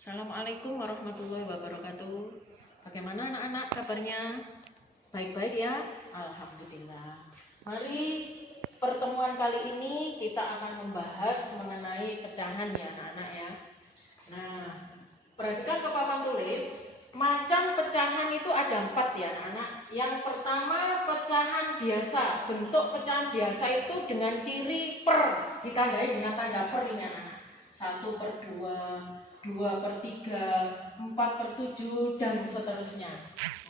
Assalamualaikum warahmatullahi wabarakatuh. Bagaimana anak-anak kabarnya? Baik-baik ya? Alhamdulillah. Mari pertemuan kali ini kita akan membahas mengenai pecahan ya anak-anak ya. Nah, perhatikan ke papan tulis. Macam pecahan itu ada 4 ya anak-anak. Yang pertama pecahan biasa. Bentuk pecahan biasa itu dengan ciri per, ditandai dengan tanda per ini anak-anak. 1/2, 2/3, 4/7 dan seterusnya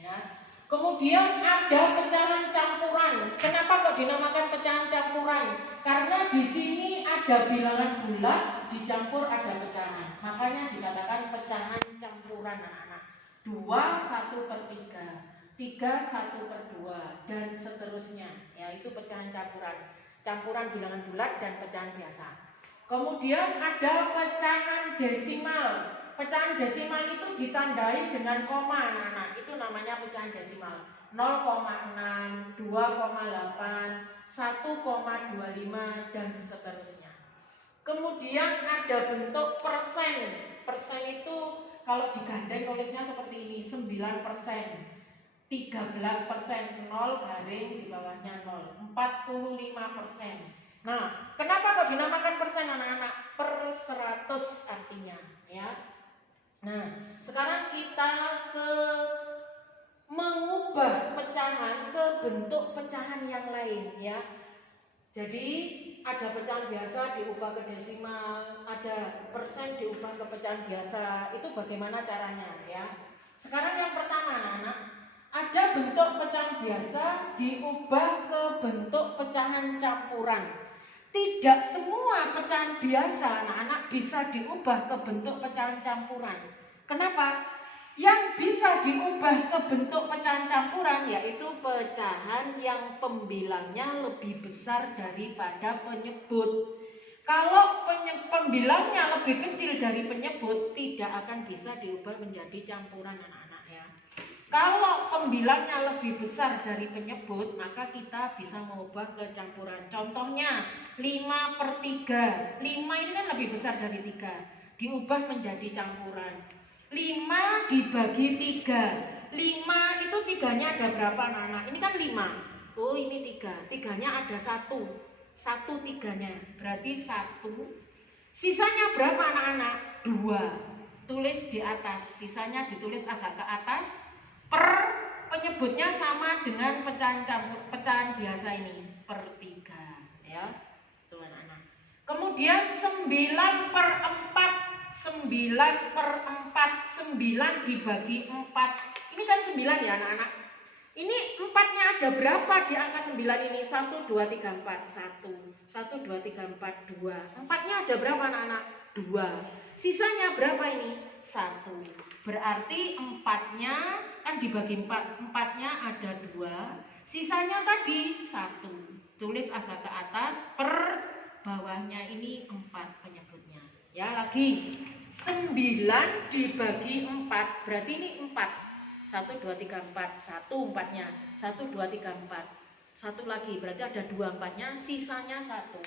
ya. Kemudian ada pecahan campuran. Kenapa kok dinamakan pecahan campuran? Karena di sini ada bilangan bulat dicampur ada pecahan. Makanya dikatakan pecahan campuran anak-anak. 2 1/3, 3 1/2 dan seterusnya. Ya, itu pecahan campuran. Campuran bilangan bulat dan pecahan biasa. Kemudian ada pecahan desimal. Pecahan desimal itu ditandai dengan koma anak-anak. Itu namanya pecahan desimal. 0,6, 2,8, 1,25 dan seterusnya. Kemudian ada bentuk persen. Persen itu kalau digandeng tulisnya seperti ini, 9%, 13%, 0 garing di bawahnya 0, 45%. Nah, kenapa kok dinamakan persen anak-anak? Per 100 artinya ya. Nah, sekarang kita mengubah pecahan ke bentuk pecahan yang lain ya. Jadi ada pecahan biasa diubah ke desimal, ada persen diubah ke pecahan biasa. Itu bagaimana caranya ya? Sekarang yang pertama anak-anak, ada bentuk pecahan biasa diubah ke bentuk pecahan campuran. Tidak semua pecahan biasa anak-anak bisa diubah ke bentuk pecahan campuran. Kenapa? Yang bisa diubah ke bentuk pecahan campuran yaitu pecahan yang pembilangnya lebih besar daripada penyebut. Kalau pembilangnya lebih kecil dari penyebut, tidak akan bisa diubah menjadi campuran anak-anak ya. Kalau pembilangnya lebih besar dari penyebut, maka kita bisa mengubah ke campuran. Contohnya 5/3. 5 ini kan lebih besar dari 3. Diubah menjadi campuran. 5 dibagi 3. 5 itu 3-nya ada berapa anak-anak? Ini kan 5. Oh, ini 3. 3-nya ada 1. 1 3-nya. Berarti 1. Sisanya berapa anak-anak? 2. Tulis di atas. Sisanya ditulis agak ke atas. Per penyebutnya sama dengan pecahan biasa ini, per 3 ya. Tuh anak-anak. Kemudian 9/4. 9/4. 9 dibagi 4. Ini kan 9 ya anak-anak. Ini 4-nya ada berapa di angka 9 ini? 1 2 3 4. 1 1 2 3 4 2. 4-nya ada berapa anak-anak? 2. Sisanya berapa ini? 1. Berarti 4-nya kan dibagi 4. 4-nya ada 2. Sisanya tadi 1. Tulis agak ke atas. Per bawahnya ini 4 penyebutnya. Ya, lagi 9 dibagi 4. Berarti ini 4. 1 2 3 4. 1 4-nya. 1 2 3 4. 1 lagi. Berarti ada 2 4-nya, sisanya 1.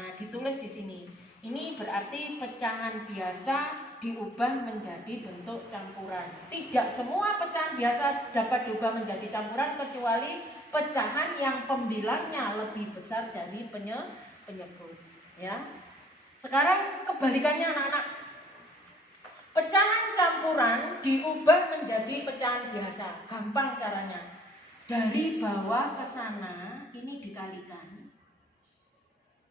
Nah, ditulis di sini. Ini berarti pecahan biasa diubah menjadi bentuk campuran. Tidak semua pecahan biasa dapat diubah menjadi campuran kecuali pecahan yang pembilangnya lebih besar dari penyebut ya. Sekarang kebalikannya anak-anak. Pecahan campuran diubah menjadi pecahan biasa. Gampang caranya. Dari bawah ke sana ini dikalikan.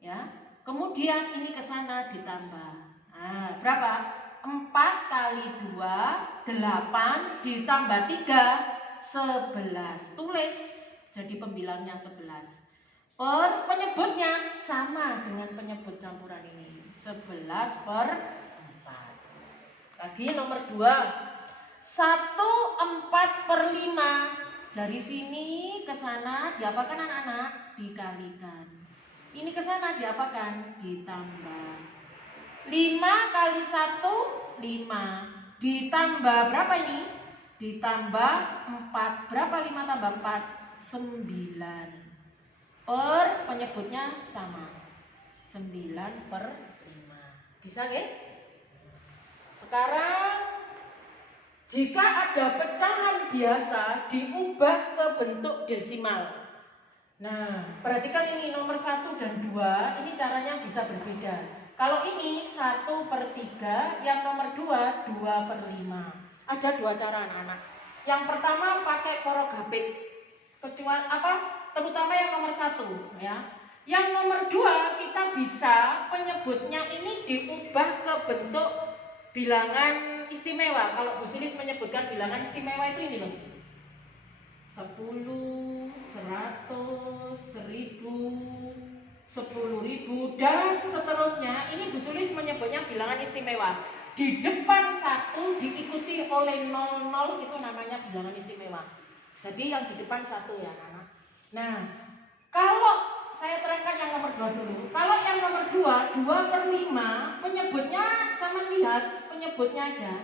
Ya. Kemudian ini ke sana ditambah. Nah, berapa? 4 kali 2, 8 ditambah 3, 11. Tulis, jadi pembilangnya 11. Per penyebutnya sama dengan penyebut campuran ini. 11/4. Lagi nomor 2. 1/4/5. Dari sini ke sana diapakan anak-anak? Dikalikan. Ini ke sana diapakan? Ditambah. 5 kali 1, 5. Ditambah berapa ini? Ditambah 4. Berapa 5 tambah 4? 9. Per penyebutnya sama. 9/5. Bisa nggih? Sekarang Jika ada pecahan biasa diubah ke bentuk desimal. Nah, perhatikan ini nomor 1 dan 2, ini caranya bisa berbeda. Kalau ini 1/3, yang nomor 2, 2/5. Ada 2 cara anak-anak. Yang pertama pakai porogapit. Terutama yang nomor 1 ya. Yang nomor 2 kita bisa penyebutnya ini diubah ke bentuk bilangan istimewa. Kalau Bu Sulis menyebutkan bilangan istimewa itu ini loh. 10, 100, 1000, 10.000 dan seterusnya. Ini Bu Sulis menyebutnya bilangan istimewa. Di depan 1 diikuti oleh 00 itu namanya bilangan istimewa. Jadi yang di depan 1 ya anak. Nah, kalau saya terangkan yang nomor 2 dulu. Kalau yang nomor 2, 2/5, penyebutnya sama lihat, penyebutnya aja.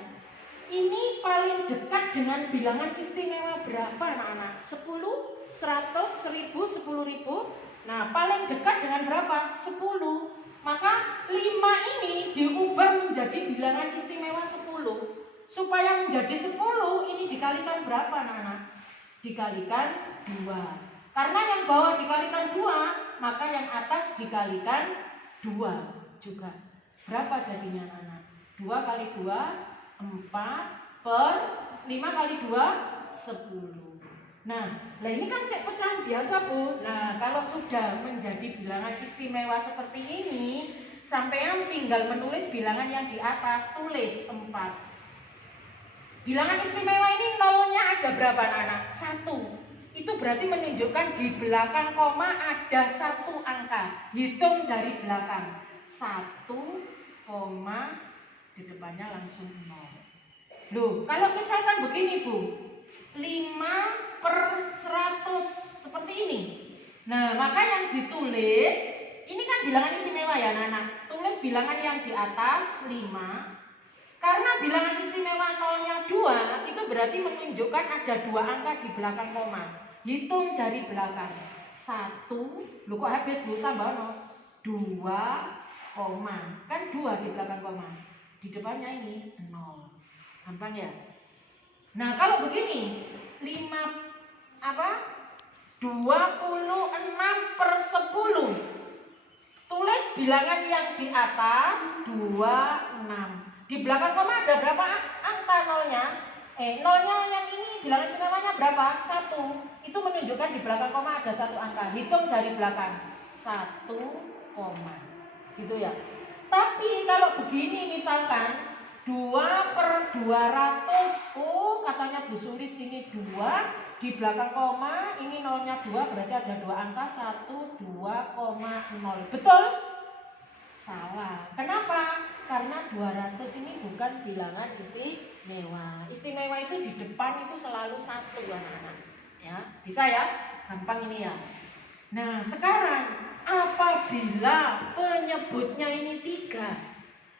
Ini paling dekat dengan bilangan istimewa berapa anak-anak? 10, 100, 1000, 10.000. Nah, paling dekat dengan berapa? 10. Maka 5 ini diubah menjadi bilangan istimewa 10. Supaya menjadi 10, ini dikalikan berapa anak-anak? Dikalikan 2. Karena yang bawah dikalikan 2, maka yang atas dikalikan 2 juga. Berapa jadinya anak-anak? 2 kali 2, 4 per 5 kali 2, 10. Nah ini kan pecahan biasa Bu. Nah kalau sudah menjadi bilangan istimewa seperti ini, sampean tinggal menulis bilangan yang di atas, tulis 4. Bilangan istimewa ini nolnya ada berapa anak-anak? 1. Itu berarti menunjukkan di belakang koma ada 1 angka. Hitung dari belakang. 1, di depannya langsung 0. Loh, kalau misalkan begini Bu, 5/100 seperti ini. Nah, maka yang ditulis, ini kan bilangan istimewa ya anak-anak. Tulis bilangan yang di atas 5. Karena bilangan istimewa nolnya 2, itu berarti menunjukkan ada 2 angka di belakang koma. Hitung dari belakang. 1, lu kok habis Bu, tambah 0. 2, kan 2 di belakang koma. Di depannya ini 0. Gampang ya? Nah, kalau begini, 26/10. Tulis bilangan yang di atas 26. Di belakang koma ada berapa angka nolnya? Nolnya yang ini bilangan istimewanya berapa? 1. Itu menunjukkan di belakang koma ada 1 angka. Hitung dari belakang. 1, gitu ya. Tapi kalau begini misalkan 2/200. Oh, katanya Bu Sulis ini 2. Di belakang koma ini nolnya 2, berarti ada 2 angka. 1, 2,0. Betul? Salah. Kenapa? Karena 200 ini bukan bilangan istimewa. Istimewa itu di depan itu selalu 1 anak-anak. Ya, bisa ya? Gampang ini ya. Nah, sekarang apabila penyebutnya ini 3,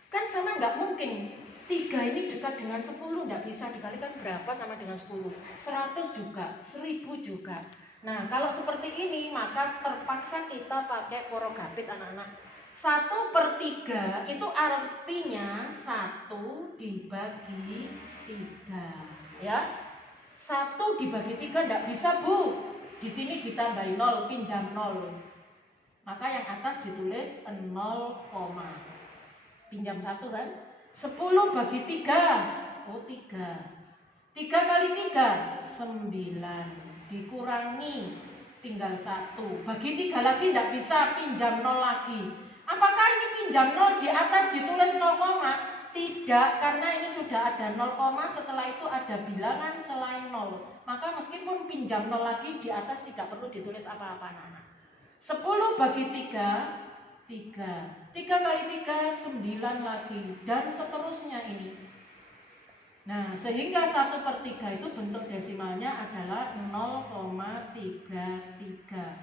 kan sama nggak mungkin. 3 ini dekat dengan 10, nggak bisa dikalikan berapa sama dengan 10. 100 juga, 1000 juga. Nah, kalau seperti ini maka terpaksa kita pakai porogapit anak-anak. 1/3 itu artinya 1 dibagi 3 ya. 1 dibagi 3 tidak bisa Bu. Di sini ditambahin 0, pinjam 0. Maka yang atas ditulis 0, pinjam 1 kan. 10 bagi 3, 3. 3 kali 3, 9. Dikurangi, tinggal 1. Bagi 3 lagi tidak bisa, pinjam 0 lagi. Apakah ini pinjam 0 di atas ditulis 0, tidak, karena ini sudah ada 0, setelah itu ada bilangan selain 0. Maka meskipun pinjam 0 lagi, di atas tidak perlu ditulis apa-apa anak-anak. 10 bagi 3, 3. 3 kali 3, 9 lagi. Dan seterusnya ini. Nah, sehingga 1/3 itu bentuk desimalnya adalah 0,33.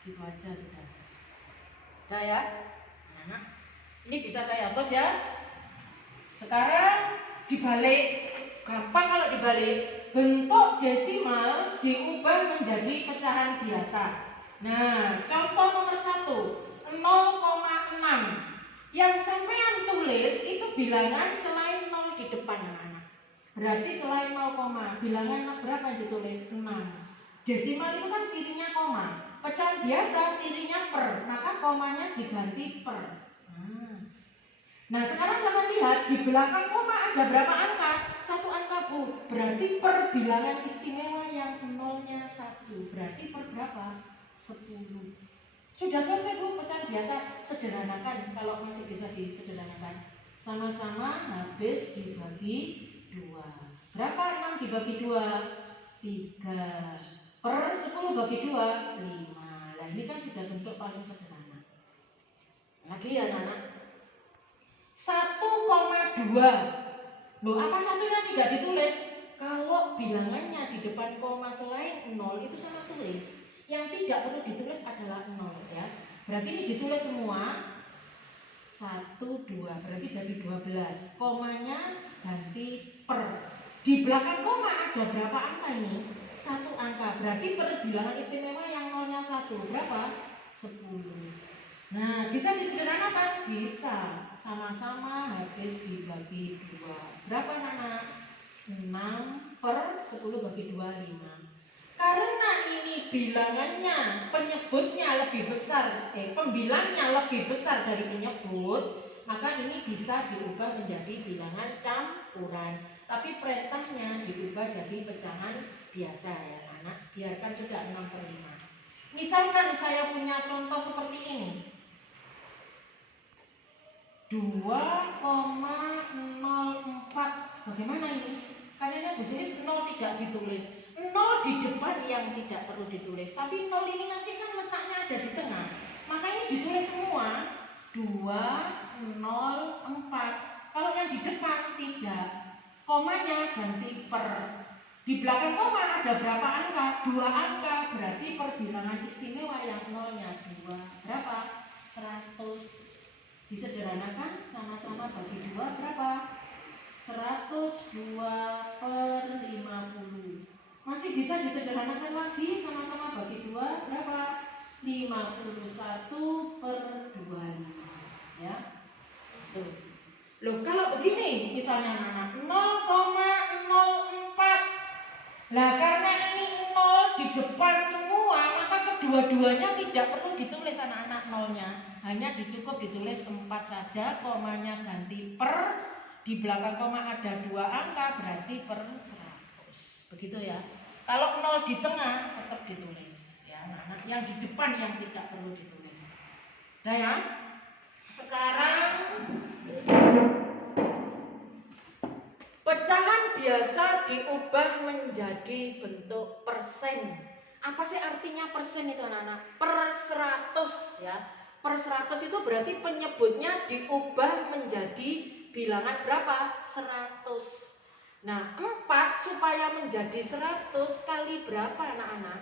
Gitu aja sudah. Sudah ya? Nah, ini bisa saya hapus ya. Sekarang dibalik. Gampang kalau dibalik. Bentuk desimal diubah menjadi pecahan biasa. Nah, contoh nomor 1, 0,6. Yang sampean tulis itu bilangan selain 0 di depan anak-anak. Berarti selain 0, bilangan berapa yang ditulis? 6. Desimal itu kan cirinya koma. Pecahan biasa cirinya per, maka komanya diganti per. Nah sekarang sama lihat di belakang koma ada berapa angka? 1 angka Bu. Berarti per bilangan istimewa yang nolnya 1. Berarti per berapa? 10. Sudah selesai Bu, pecahan biasa. Sederhanakan kalau masih bisa disederhanakan. Sama-sama habis dibagi 2. Berapa 6 dibagi 2? 3. Per 10 bagi 2? 5. Nah ini kan sudah bentuk paling sederhana. Lagi ya anak-anak. 1,2. Loh apa satunya tidak ditulis? Kalau bilangannya di depan koma selain 0 itu sama tulis. Yang tidak perlu ditulis adalah 0 ya. Berarti ini ditulis semua 1, 2, berarti jadi 12. Komanya ganti per. Di belakang koma ada berapa angka ini? 1 angka. Berarti per bilangan istimewa yang nolnya 1. Berapa? 10. Nah, bisa disederhanakan? Bisa. Sama-sama habis dibagi 2. Berapa anak-anak? 6 per 10 bagi 2, 5. Karena ini bilangannya, penyebutnya lebih besar, pembilangnya lebih besar dari penyebut, maka ini bisa diubah menjadi bilangan campuran. Tapi perintahnya diubah jadi pecahan biasa ya anak. Biarkan sudah 6 per 5. Misalkan saya punya contoh seperti ini. 2,04. Bagaimana ini? Kayaknya Bu Sulis 0 tidak ditulis. 0 di depan yang tidak perlu ditulis. Tapi 0 ini nanti kan letaknya ada di tengah. Maka ini ditulis semua 2,04. Kalau yang di depan tidak. Komanya ganti per. Di belakang koma ada berapa angka? 2 angka. Berarti perbilangan istimewa yang nolnya 2. Berapa? 100. Disederhanakan sama-sama bagi 2 berapa? 102 per 50. Masih bisa disederhanakan lagi sama-sama bagi 2 berapa? 51 per 25 ya. Tuh. Loh kalau begini misalnya anak 0,04. Lah karena ini 0 di depan semua, maka kedua-duanya tidak perlu ditulis anak-anak nolnya. Hanya cukup ditulis 4 saja, komanya ganti per. Di belakang koma ada 2 angka, berarti per 100. Begitu ya. Kalau 0 di tengah tetap ditulis ya anak-anak. Yang di depan yang tidak perlu ditulis. Nah ya. Sekarang pecahan biasa diubah menjadi bentuk persen. Apa sih artinya persen itu anak-anak? Per 100 ya. Per 100 itu berarti penyebutnya diubah menjadi bilangan berapa? 100. Nah 4 supaya menjadi 100 kali berapa anak-anak?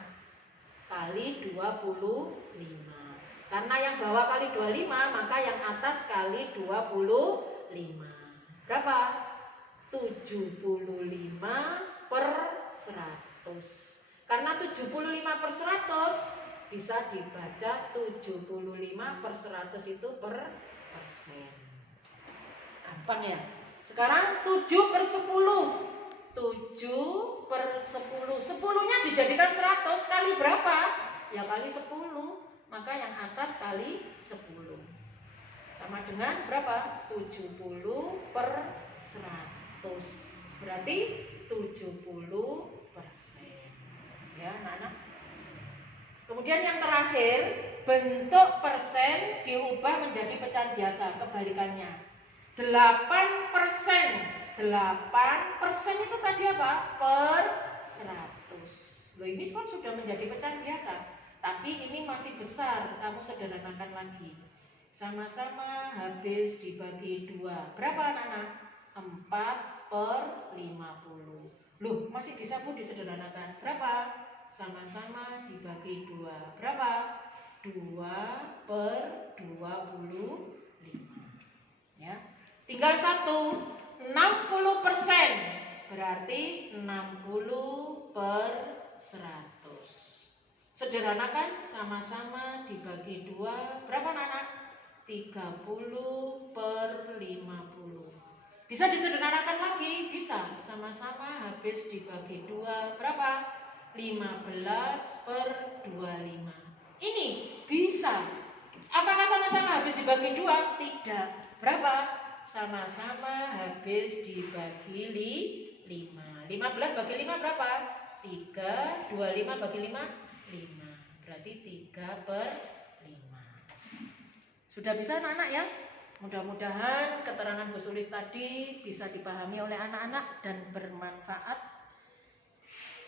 Kali 25. Karena yang bawah kali 25 maka yang atas kali 25. Berapa? 75 per 100. Karena 75 per 100 bisa dibaca 75 per 100 itu per persen. Gampang ya. Sekarang 7 per 10. 7 per 10. 10-nya dijadikan 100 kali berapa? Ya kali 10. Maka yang atas kali 10. Sama dengan berapa? 70 per 100. Berarti 70%. Ya anak-anak. Kemudian yang terakhir, bentuk persen diubah menjadi pecahan biasa. Kebalikannya 8%. 8% itu tadi apa? Per 100. Loh ini kan sudah menjadi pecahan biasa. Tapi ini masih besar, kamu sederhanakan lagi. Sama-sama habis dibagi 2. Berapa anak-anak? 4 per 50. Loh masih bisa Bu disederhanakan. Berapa? Sama-sama dibagi 2. Berapa? 2 per 25. Ya. Tinggal 1. 60%. Berarti 60 per 100. Sederhanakan sama-sama dibagi 2. Berapa anak-anak? 30 per 50. Bisa disederhanakan lagi? Bisa. Sama-sama sama-sama habis dibagi 2 berapa? 15/25. Ini bisa. Apakah sama-sama habis dibagi 2? Tidak. Berapa? Sama-sama habis dibagi 5. 15 bagi 5 berapa? 3. 25 bagi 5? 5. Berarti 3/5. Sudah bisa anak-anak ya? Mudah-mudahan keterangan Bu Sulis tadi bisa dipahami oleh anak-anak dan bermanfaat.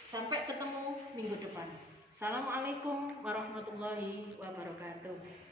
Sampai ketemu minggu depan. Assalamualaikum warahmatullahi wabarakatuh.